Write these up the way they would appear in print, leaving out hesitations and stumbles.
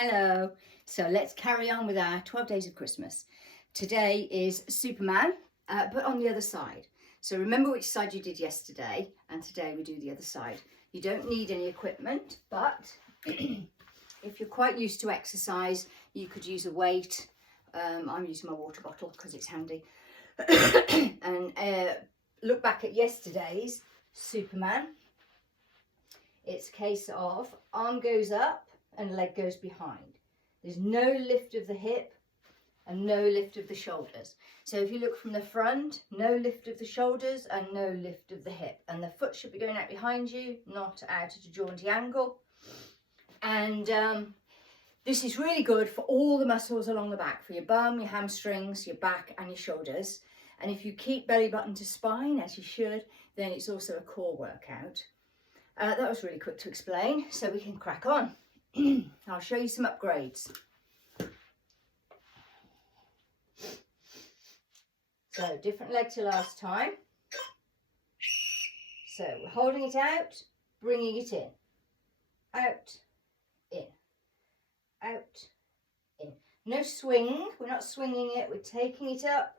Hello. So let's carry on with our 12 days of Christmas. Today is Superman, but on the other side. So remember which side you did yesterday, and today we do the other side. You don't need any equipment, but if you're quite used to exercise, you could use a weight. I'm using my water bottle because it's handy. And look back at yesterday's Superman. It's a case of arm goes up and leg goes behind. There's no lift of the hip and no lift of the shoulders. So if you look from the front, no lift of the shoulders and no lift of the hip. And the foot should be going out behind you, not out at a jaunty angle. And this is really good for all the muscles along the back, for your bum, your hamstrings, your back and your shoulders. And if you keep belly button to spine, as you should, then it's also a core workout. That was really quick to explain, so we can crack on. I'll show you some upgrades. So, different leg to last time. So, we're holding it out, bringing it in. Out, in. Out, in. No swing, we're not swinging it, we're taking it up,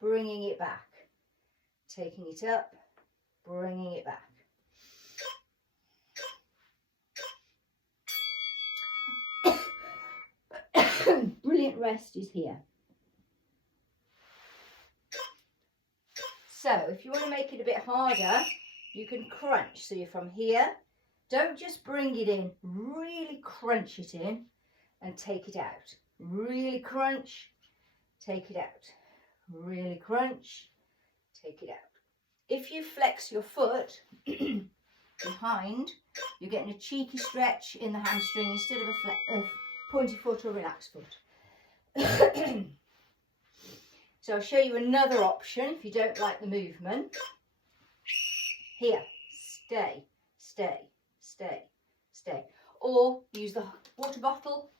bringing it back. Taking it up, bringing it back. Brilliant rest is here. So if you want to make it a bit harder, you can crunch. So you're from here, don't just bring it in, really crunch it in and take it out. Really crunch, take it out. Really crunch, take it out. If you flex your foot behind, you're getting a cheeky stretch in the hamstring instead of a pointy foot or relaxed foot. So I'll show you another option if you don't like the movement. Here, stay, stay, stay, stay. Or use the water bottle,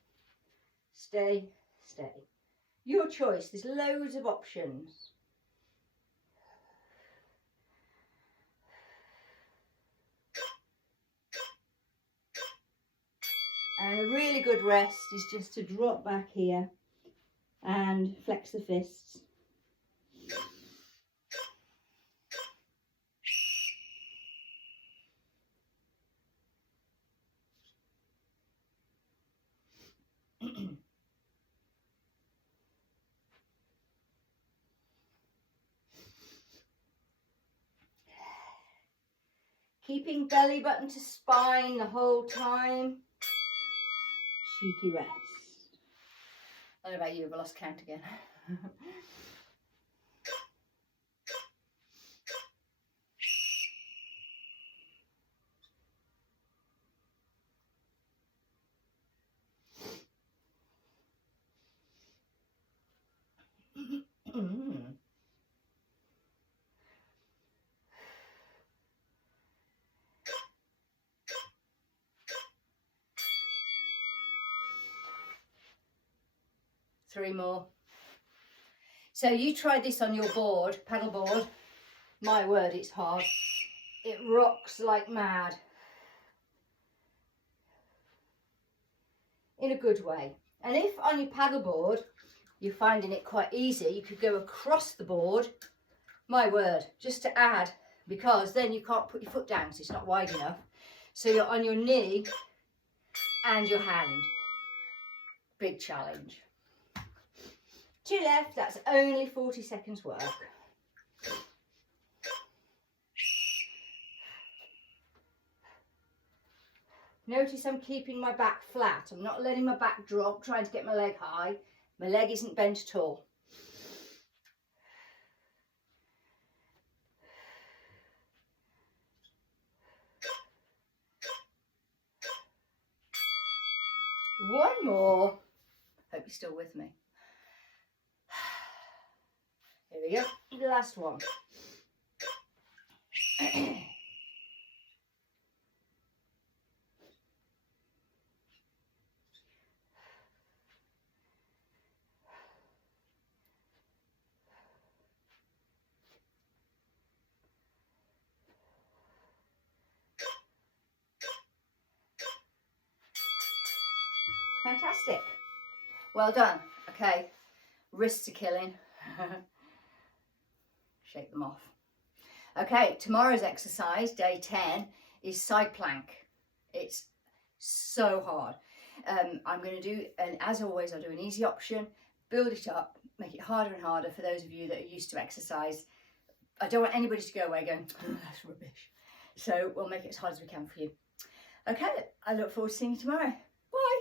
stay, stay. Your choice, there's loads of options. And a really good rest is just to drop back here and flex the fists. Keeping belly button to spine the whole time. Cheeky rest. I don't know about you, but I lost count again. Three more. So you try this on your board, paddle board. My word, it's hard. It rocks like mad. In a good way. And if on your paddle board you're finding it quite easy, you could go across the board. My word, just to add, because then you can't put your foot down because it's not wide enough. So you're on your knee and your hand. Big challenge. Two left, that's only 40 seconds work. Notice I'm keeping my back flat. I'm not letting my back drop, trying to get my leg high. My leg isn't bent at all. One more. Hope you're still with me. Here we go, the last one. Fantastic. Well done. Okay, wrists are killing. Shake them off. Okay, tomorrow's exercise, day 10, is side plank. It's so hard. I'm going to do, and as always, I'll do an easy option, build it up, make it harder and harder for those of you that are used to exercise. I don't want anybody to go away going, oh, that's rubbish. So we'll make it as hard as we can for you. Okay, I look forward to seeing you tomorrow. Bye.